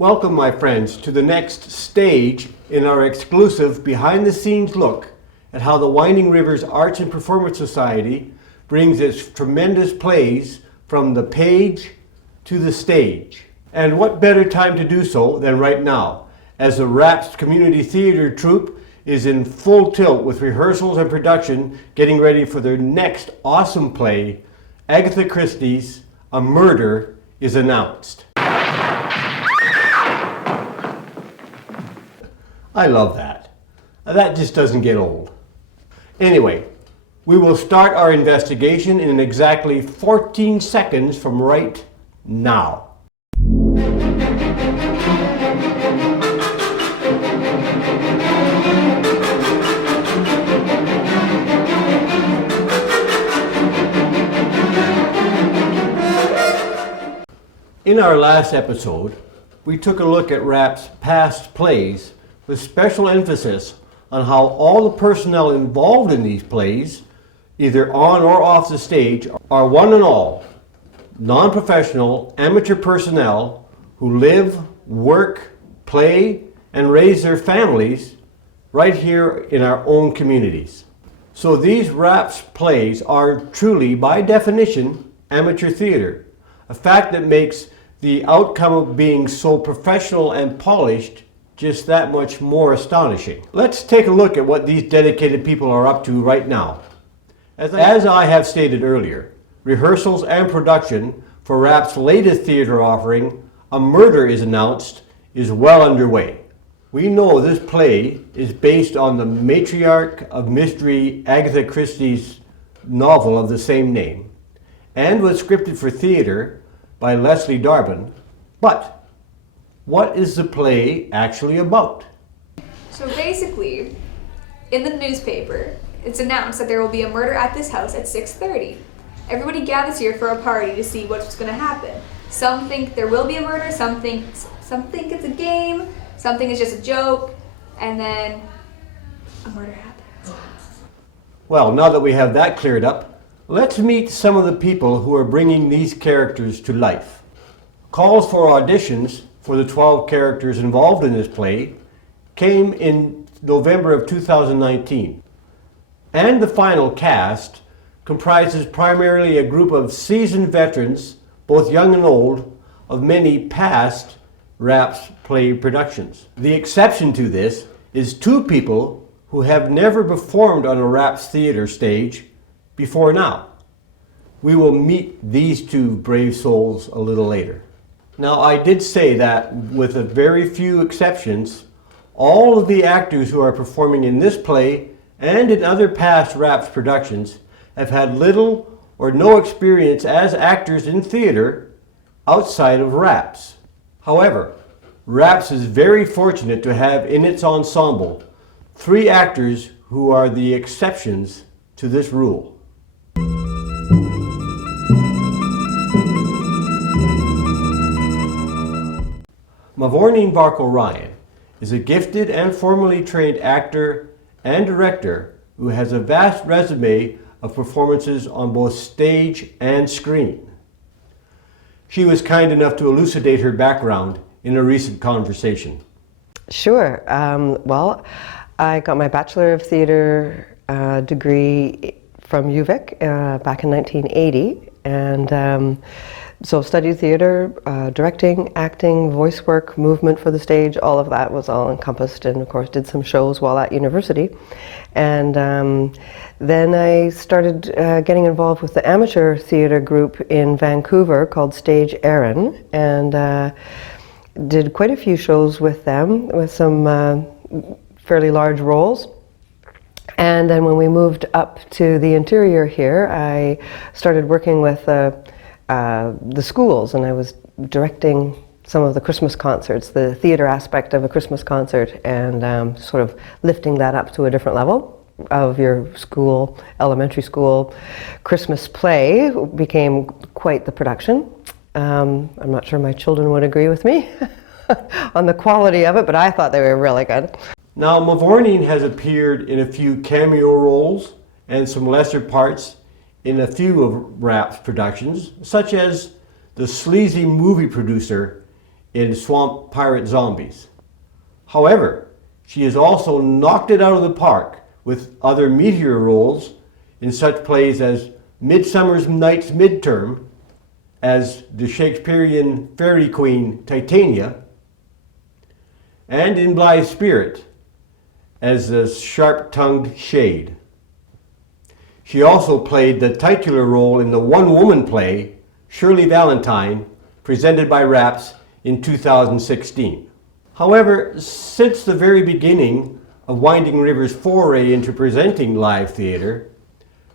Welcome, my friends, to the next stage in our exclusive behind-the-scenes look at how the Winding Rivers Arts and Performance Society brings its tremendous plays from the page to the stage. And what better time to do so than right now, as the RAPS Community Theatre Troupe is in full tilt with rehearsals and production, getting ready for their next awesome play, Agatha Christie's A Murder is Announced. I love that. That just doesn't get old. Anyway, we will start our investigation in exactly 14 seconds from right now. In our last episode, we took a look at RAP's past plays with special emphasis on how all the personnel involved in these plays, either on or off the stage, are one and all non-professional amateur personnel who live, work, play, and raise their families right here in our own communities. So these RAPS plays are truly, by definition, amateur theater, a fact that makes the outcome of being so professional and polished just that much more astonishing. Let's take a look at what these dedicated people are up to right now. As I have stated earlier, rehearsals and production for RAP's latest theater offering, A Murder is Announced, is well underway. We know this play is based on the matriarch of mystery Agatha Christie's novel of the same name, and was scripted for theater by Leslie Darbin. But what is the play actually about? So basically, in the newspaper, it's announced that there will be a murder at this house at 6:30. Everybody gathers here for a party to see what's going to happen. Some think there will be a murder, some think it's a game, some think it's just a joke, and then a murder happens. Well, now that we have that cleared up, let's meet some of the people who are bringing these characters to life. Calls for auditions for the 12 characters involved in this play came in November of 2019. And the final cast comprises primarily a group of seasoned veterans, both young and old, of many past RAPS play productions. The exception to this is two people who have never performed on a RAPS theater stage before now. We will meet these two brave souls a little later. Now, I did say that, with a very few exceptions, all of the actors who are performing in this play and in other past RAPS productions have had little or no experience as actors in theater outside of RAPS. However, RAPS is very fortunate to have in its ensemble 3 actors who are the exceptions to this rule. Varcoe-Ryan is a gifted and formally trained actor and director who has a vast resume of performances on both stage and screen. She was kind enough to elucidate her background in a recent conversation. Sure. Well, I got my Bachelor of Theatre degree from UVic back in 1980, and so studied theater, directing, acting, voice work, movement for the stage, all of that was all encompassed, and of course did some shows while at university. And then I started getting involved with the amateur theater group in Vancouver called Stage Erin, and did quite a few shows with them, with some fairly large roles. And then when we moved up to the interior here, I started working with the schools, and I was directing some of the Christmas concerts, the theater aspect of a Christmas concert, and sort of lifting that up to a different level of your school, elementary school Christmas play became quite the production. I'm not sure my children would agree with me on the quality of it, but I thought they were really good. Now, Mavourneen has appeared in a few cameo roles and some lesser parts in a few of RAP's productions, such as the sleazy movie producer in Swamp Pirate Zombies. However, she has also knocked it out of the park with other meteor roles in such plays as Midsummer Night's Midterm as the Shakespearean fairy queen Titania, and in Bly's Spirit as the sharp-tongued Shade. She also played the titular role in the one-woman play Shirley Valentine, presented by Raps in 2016. However, since the very beginning of Winding River's foray into presenting live theatre,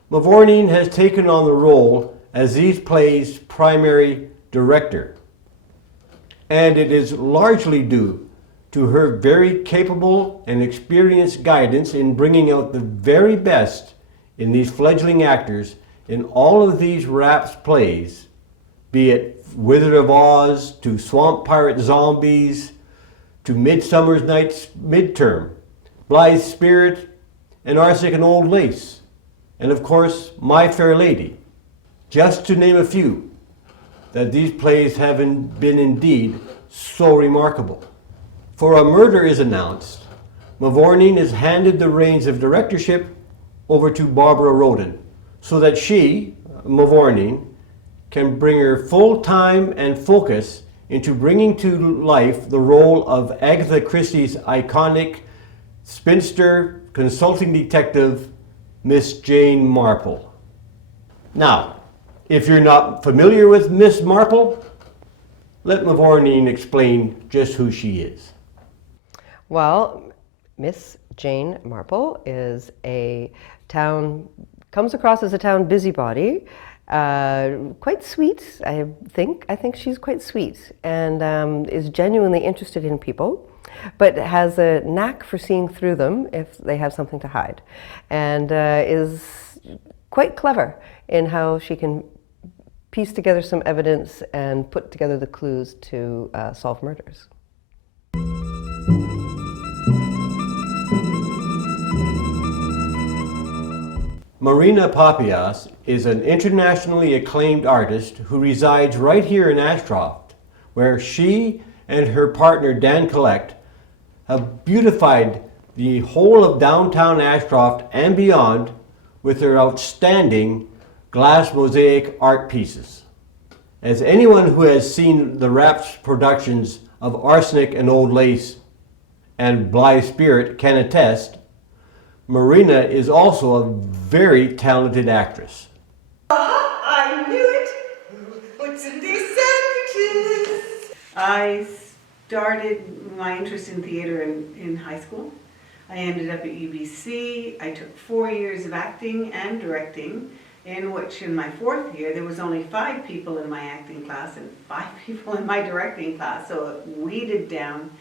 Mavourneen has taken on the role as these plays' primary director. And it is largely due to her very capable and experienced guidance in bringing out the very best in these fledgling actors in all of these Raps plays, be it Wizard of Oz, to Swamp Pirate Zombies, to Midsummer Night's Midterm, Bly's Spirit, and Arsenic and Old Lace, and of course, My Fair Lady, just to name a few, that these plays have been indeed so remarkable. For A Murder is Announced, Mavourneen is handed the reins of directorship over to Barbara Roden, so that she, Mavourneen, can bring her full time and focus into bringing to life the role of Agatha Christie's iconic spinster consulting detective, Miss Jane Marple. Now, if you're not familiar with Miss Marple, let Mavourneen explain just who she is. Well, Miss Jane Marple is a town, comes across as a town busybody, quite sweet, I think. I think she's quite sweet and is genuinely interested in people, but has a knack for seeing through them if they have something to hide, and is quite clever in how she can piece together some evidence and put together the clues to solve murders. Marina Papias is an internationally acclaimed artist who resides right here in Ashcroft, where she and her partner Dan Collect have beautified the whole of downtown Ashcroft and beyond with their outstanding glass mosaic art pieces. As anyone who has seen the Raps productions of Arsenic and Old Lace and Bly's Spirit can attest, Marina is also a very talented actress. I knew it! What's in these sandwiches? I started my interest in theater in high school. I ended up at UBC. I took 4 years of acting and directing, in which in my 4th year there was only 5 people in my acting class and 5 people in my directing class, so it weeded down.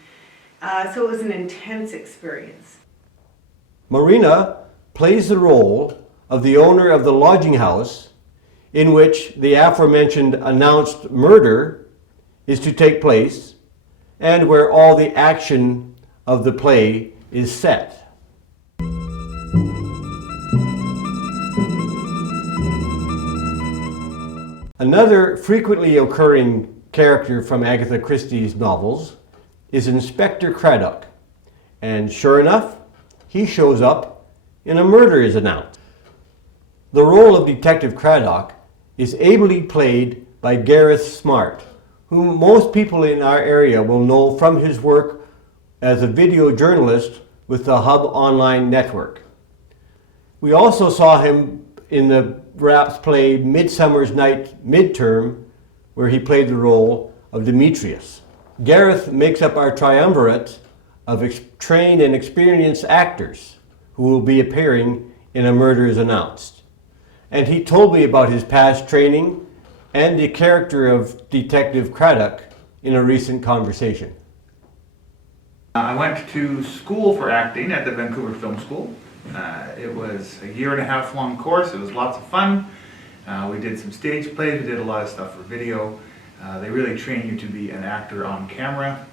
So it was an intense experience. Marina plays the role of the owner of the lodging house in which the aforementioned announced murder is to take place and where all the action of the play is set. Another frequently occurring character from Agatha Christie's novels is Inspector Craddock, and sure enough, he shows up in A Murder is Announced. The role of Detective Craddock is ably played by Gareth Smart, whom most people in our area will know from his work as a video journalist with the Hub Online Network. We also saw him in the Raps play Midsummer Night's Midterm, where he played the role of Demetrius. Gareth makes up our triumvirate of trained and experienced actors who will be appearing in A Murder is Announced. And he told me about his past training and the character of Detective Craddock in a recent conversation. I went to school for acting at the Vancouver Film School. It was a 1.5 year long course. It was lots of fun. We did some stage plays, we did a lot of stuff for video. They really train you to be an actor on camera,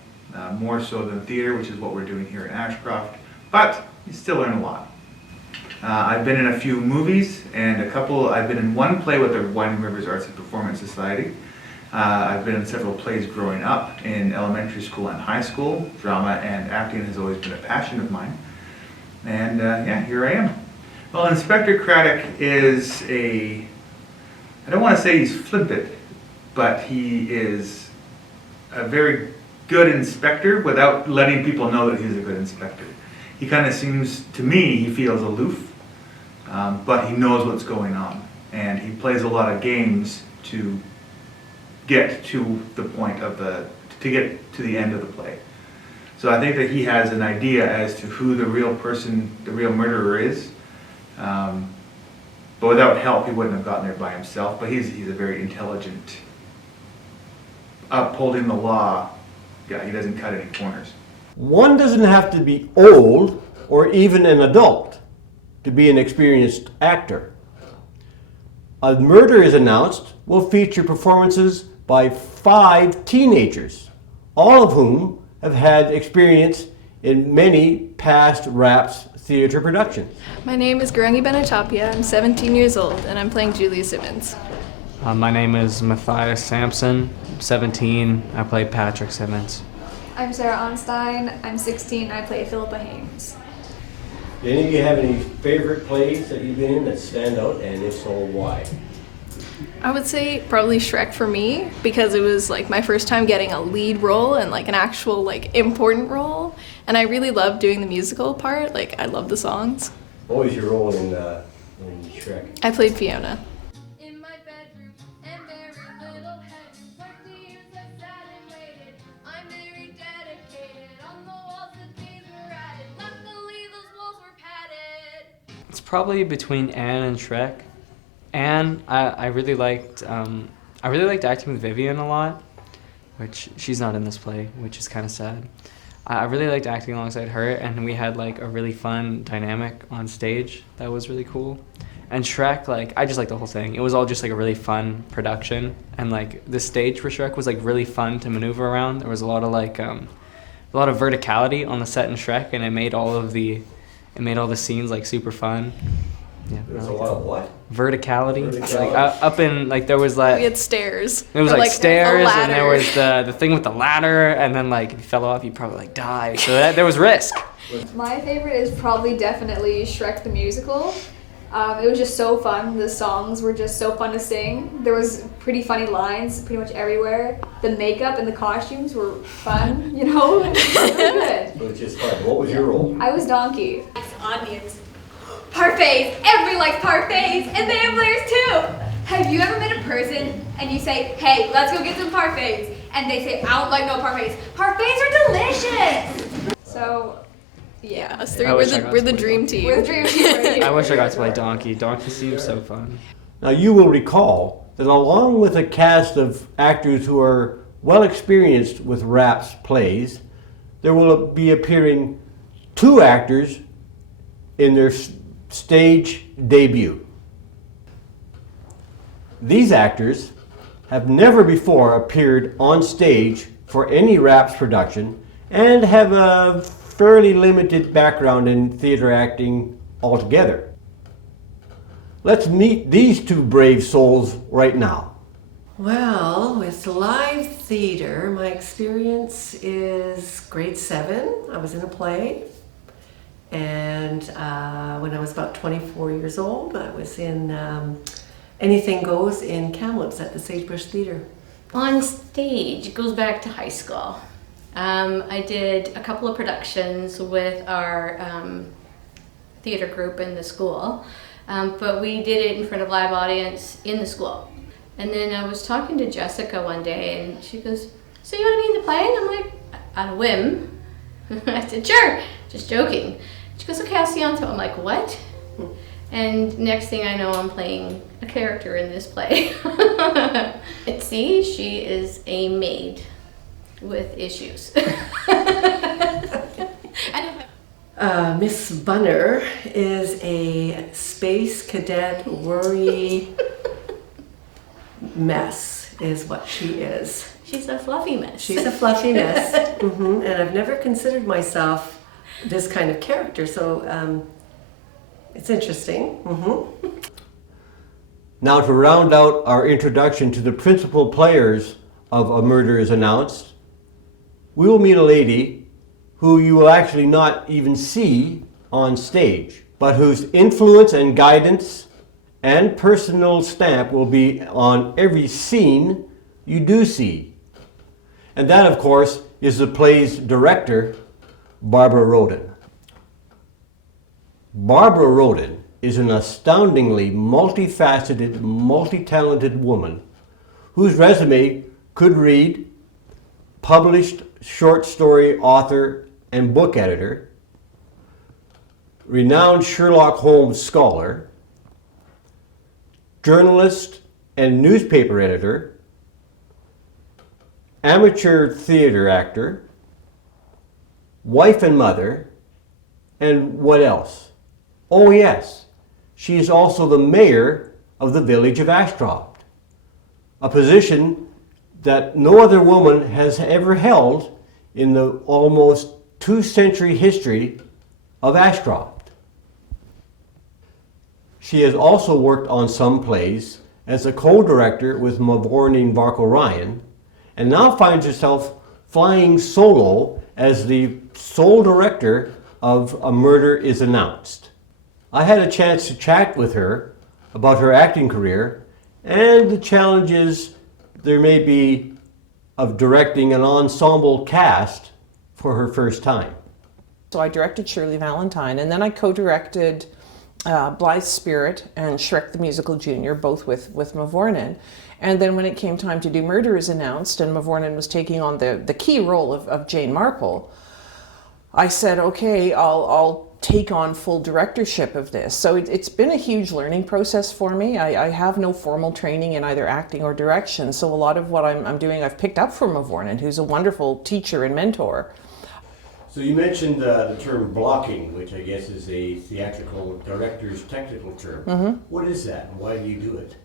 more so than theater, which is what we're doing here in Ashcroft, but you still learn a lot. I've been in a few movies and I've been in one play with the Winding Rivers Arts and Performance Society. I've been in several plays growing up in elementary school and high school. Drama and acting has always been a passion of mine. And yeah, here I am. Well, Inspector Craddock is I don't want to say he's flippant, but he is a very good inspector without letting people know that he's a good inspector. He kind of seems, to me, he feels aloof, but he knows what's going on. And he plays a lot of games to get to the point of to get to the end of the play. So I think that he has an idea as to who the real person, the real murderer is. But without help, he wouldn't have gotten there by himself. But he's a very intelligent, upholding the law. Yeah, he doesn't cut any corners. One doesn't have to be old or even an adult to be an experienced actor. A Murder is Announced will feature performances by 5 teenagers, all of whom have had experience in many past RAPS theater productions. My name is Garangi Benatapia. I'm 17 years old, and I'm playing Julia Simmons. My name is Matthias Sampson. I'm 17. I play Patrick Simmons. I'm Sarah Onstein. I'm 16. I play Philippa Haynes. Do any of you have any favorite plays that you've been in that stand out, and if so, why? I would say probably Shrek for me, because it was like my first time getting a lead role and like an actual like important role, and I really loved doing the musical part. Like I love the songs. What was your role in Shrek? I played Fiona. In my bedroom and very little head. 20 years I've sat and waited. I'm very dedicated. On the walls the days were added. Luckily those walls were padded. It's probably between Anne and Shrek. Anne, I really liked acting with Vivian a lot, which she's not in this play, which is kind of sad. I really liked acting alongside her, and we had like a really fun dynamic on stage that was really cool. And Shrek, like I just liked the whole thing. It was all just like a really fun production, and like the stage for Shrek was like really fun to maneuver around. There was a lot of verticality on the set in Shrek, and it made all the scenes like super fun. Yeah, There's a lot of what? Verticality. Like up in like there was like We had stairs. it was Or, like a stairs, and there ladder. was the thing with the ladder, and then like if you fell off, you'd probably like die. So there was risk. My favorite is probably definitely Shrek the Musical. It was just so fun. The songs were just so fun to sing. There was pretty funny lines pretty much everywhere. The makeup and the costumes were fun, you know? It was really good. So it's just fun. What was your role? I was Donkey. Onions. Parfaits. Everybody likes parfaits, and they have layers too. Have you ever met a person and you say, "Hey, let's go get some parfaits," and they say, "I don't like no parfaits." Parfaits are delicious. So, Yeah, yeah. us three I wish I got we're to the play dream Donkey. team. We're the dream team right here. I wish I got to play Donkey. Donkey seems so fun. Now you will recall that along with a cast of actors who are well experienced with RAPS plays, there will be appearing 2 actors in their stage debut. These actors have never before appeared on stage for any RAPS production and have a fairly limited background in theater acting altogether. Let's meet these 2 brave souls right now. Well, with live theater, my experience is grade 7. I was in a play. And when I was about 24 years old, I was in Anything Goes in Kamloops at the Sagebrush Theatre. On stage, it goes back to high school. I did a couple of productions with our theater group in the school, but we did it in front of live audience in the school. And then I was talking to Jessica one day, and she goes, "So you want to be in the play?" And I'm like, on a whim. I said, "Sure," just joking. She goes, "Okay, I'll see you on top." I'm like, "What?" And next thing I know, I'm playing a character in this play. See, she is a maid with issues. Miss Bunner is a space cadet worry mess, is what she is. She's a fluffy mess. She's a fluffy mess. And I've never considered myself this kind of character, so it's interesting. Now to round out our introduction to the principal players of A Murder is Announced, we will meet a lady who you will actually not even see on stage, but whose influence and guidance and personal stamp will be on every scene you do see. And that, of course, is the play's director, Barbara Roden. Barbara Roden is an astoundingly multifaceted, multi-talented woman whose resume could read published short story author and book editor, renowned Sherlock Holmes scholar, journalist and newspaper editor, amateur theater actor, wife and mother, and what else? Oh yes, she is also the mayor of the village of Ashcroft, a position that no other woman has ever held in the almost 2-century history of Ashcroft. She has also worked on some plays as a co-director with Mavourneen Varcoe-Ryan, and now finds herself flying solo as the sole director of A Murder is Announced. I had a chance to chat with her about her acting career and the challenges there may be of directing an ensemble cast for her first time. So I directed Shirley Valentine, and then I co-directed Blythe's Spirit and Shrek the Musical Junior, both with Mavourneen. And then when it came time to do Murder is Announced, and Mavourneen was taking on the key role of Jane Marple, I said, okay, I'll take on full directorship of this. So it's been a huge learning process for me. I have no formal training in either acting or direction, so a lot of what I'm doing I've picked up from Mavourneen, who's a wonderful teacher and mentor. So you mentioned the term blocking, which I guess is a theatrical director's technical term. Mm-hmm. What is that and why do you do it?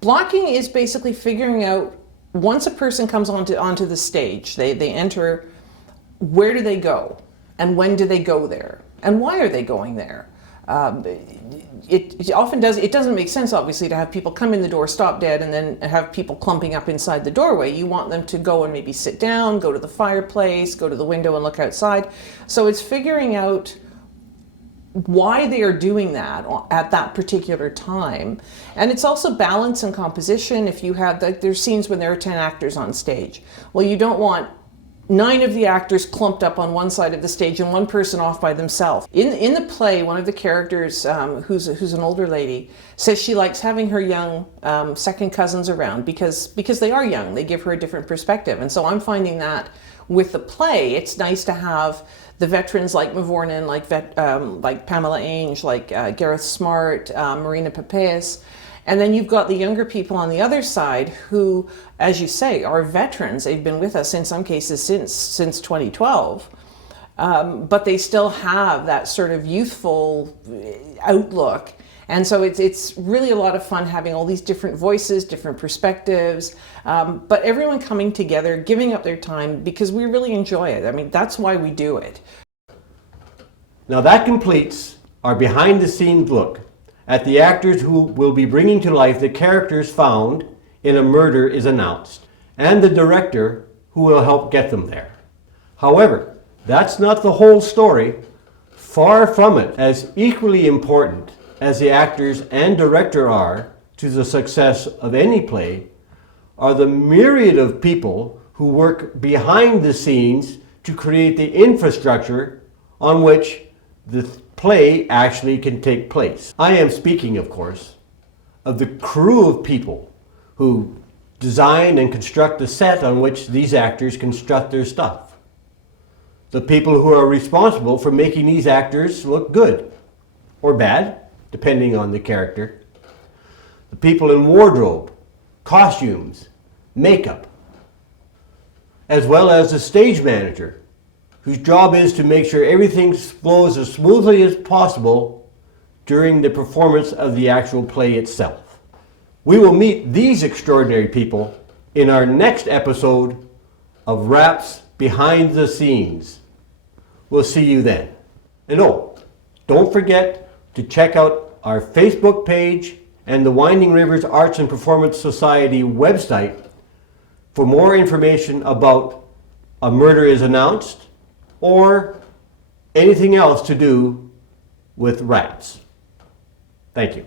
Blocking is basically figuring out, once a person comes onto the stage, they enter, where do they go? And when do they go there? And why are they going there? It often doesn't make sense, obviously, to have people come in the door, stop dead, and then have people clumping up inside the doorway. You want them to go and maybe sit down, go to the fireplace, go to the window and look outside. So it's figuring out why they are doing that at that particular time. And it's also balance and composition. If you have, there's scenes when there are 10 actors on stage. Well, you don't want 9 of the actors clumped up on one side of the stage and one person off by themselves. In the play, one of the characters, who's an older lady, says she likes having her young second cousins around because they are young. They give her a different perspective. And so I'm finding that with the play, it's nice to have the veterans like Mavourneen, like Pamela Ainge, like Gareth Smart, Marina Papeas. And then you've got the younger people on the other side who, as you say, are veterans. They've been with us in some cases since 2012. But they still have that sort of youthful outlook. And so it's really a lot of fun having all these different voices, different perspectives, but everyone coming together, giving up their time because we really enjoy it. I mean, that's why we do it. Now that completes our behind-the-scenes look at the actors who will be bringing to life the characters found in A Murder is Announced, and the director who will help get them there. However, that's not the whole story. Far from it. As equally important as the actors and director are to the success of any play, are the myriad of people who work behind the scenes to create the infrastructure on which the play actually can take place. I am speaking, of course, of the crew of people who design and construct the set on which these actors construct their stuff. The people who are responsible for making these actors look good or bad, depending on the character. The people in wardrobe, costumes, makeup, as well as the stage manager, whose job is to make sure everything flows as smoothly as possible during the performance of the actual play itself. We will meet these extraordinary people in our next episode of Raps Behind the Scenes. We'll see you then. And oh, don't forget to check out our Facebook page and the Winding Rivers Arts and Performance Society website for more information about a murder is announced or anything else to do with raps. Thank you.